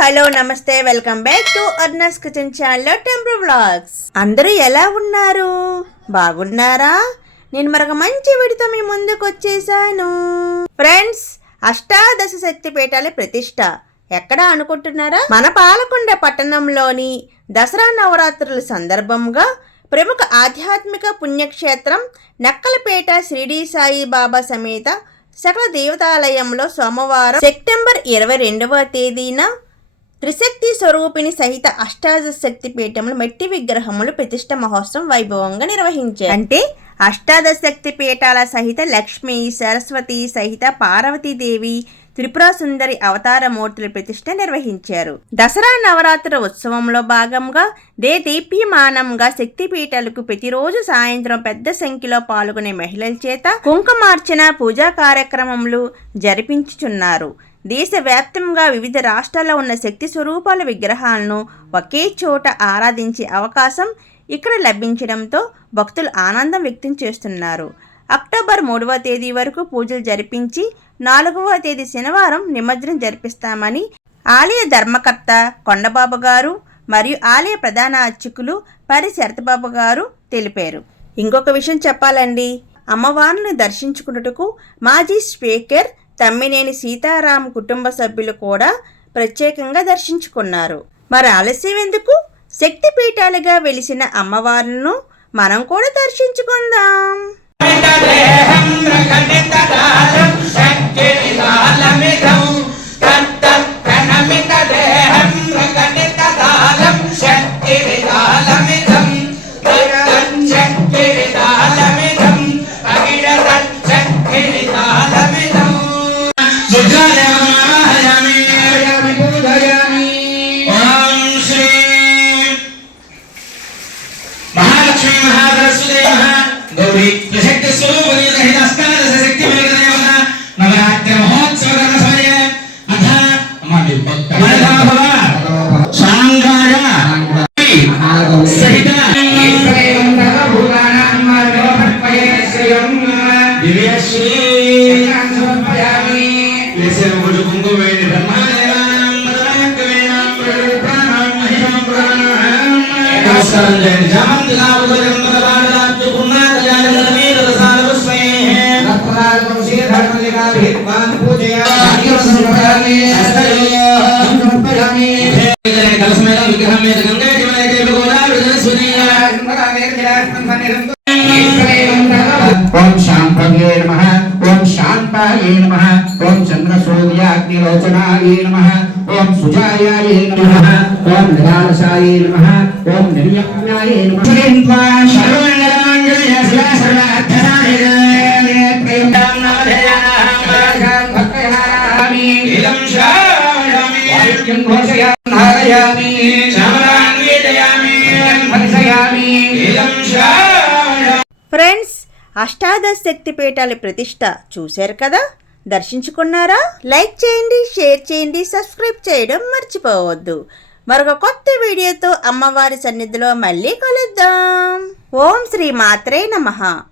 Hello నమస్తే welcome back to Arnas kitchen channel temple vlogs. అందరూ ఎలా ఉన్నారు? బాగున్నారా? నేను మరొక మంచి వీడితో మీ ముందుకు వచ్చేసాను. ఫ్రెండ్స్ అష్టాదశ శక్తి పీఠాల ప్రతిష్ట. ఎక్కడ అనుకుంటున్నారా? మన పాలకొండ పట్టణంలోని దసరా నవరాత్రుల సందర్భంగా ప్రముఖ ఆధ్యాత్మిక పుణ్యక్షేత్రం నక్కలపేట షిరిడి సాయి బాబా సమేత సకల దేవతాలయంలో సోమవారం సెప్టెంబర్ ఇరవై రెండవ తేదీన త్రిశక్తి స్వరూపిణి సహిత అష్టాదశ శక్తి పీఠములు మట్టి విగ్రహములు ప్రతిష్ట మహోత్సవం వైభవంగా నిర్వహించారు. అంటే అష్టాదశ శక్తి పీఠాల సహిత లక్ష్మి సరస్వతి సహిత పార్వతీదేవి త్రిపుర సుందరి అవతార మూర్తుల ప్రతిష్ట నిర్వహించారు. దసరా నవరాత్రుల ఉత్సవంలో భాగంగా దే దీప్యమానంగా శక్తిపీఠాలకు ప్రతిరోజు సాయంత్రం పెద్ద సంఖ్యలో పాల్గొనే మహిళల చేత కుంకుమార్చన పూజా కార్యక్రమములు జరిపించుచున్నారు. దేశవ్యాప్తంగా వివిధ రాష్ట్రాల్లో ఉన్న శక్తి స్వరూపాల విగ్రహాలను ఒకే చోట ఆరాధించే అవకాశం ఇక్కడ లభించడంతో భక్తులు ఆనందం వ్యక్తం చేస్తున్నారు. అక్టోబర్ మూడవ తేదీ వరకు పూజలు జరిపించి నాలుగవ తేదీ శనివారం నిమజ్జనం జరిపిస్తామని ఆలయ ధర్మకర్త కొండబాబు గారు మరియు ఆలయ ప్రధాన అర్చకులు పరి శరతబాబు గారు తెలిపారు. ఇంకొక విషయం చెప్పాలండి. అమ్మవారిని దర్శించుకున్నట్టుకు మాజీ స్పీకర్ తమ్మినేని సీతారాం కుటుంబ సభ్యులు కూడా ప్రత్యేకంగా దర్శించుకున్నారు. మరి ఆలస్యం ఎందుకు? శక్తి పీఠాలుగా వెలిసిన అమ్మవార్లను మనం కూడా దర్శించుకుందాం. కర్మ సమయ అథ మనధా భవ సాంగాయ సహిత దివ్యశ్రీ లేసిన ఒకటి కుంకుమేని బ్రహ్మదేవానాం పరమాత్మేనాం ప్రాణాం మహిమం ప్రాణాం నమస్కారం చేయండి జామంతి నామకరం ఓం శాంభవ్యే నమ ఓం శాంతాయే నమ ఓం చంద్రసూర్యాగ్నిలోచనాయే నమ ఓం సుజాయాయే నమ ఓం నిరాలసాయే నమ ఓం నిర్యజ్ఞాయే నమ సర్వమంగళమంగళ శివ సర్వార్థ ఇదం ఫ్రెండ్స్ అష్టాదశ శక్తి పీఠాల ప్రతిష్ట చూశారు కదా? దర్శించుకున్నారా? లైక్ చేయండి షేర్ చేయండి సబ్స్క్రైబ్ చేయడం మర్చిపోవద్దు. మరొక కొత్త వీడియోతో అమ్మవారి సన్నిధిలో మళ్ళీ కలుద్దాం. ఓం శ్రీ మాత్రే నమః.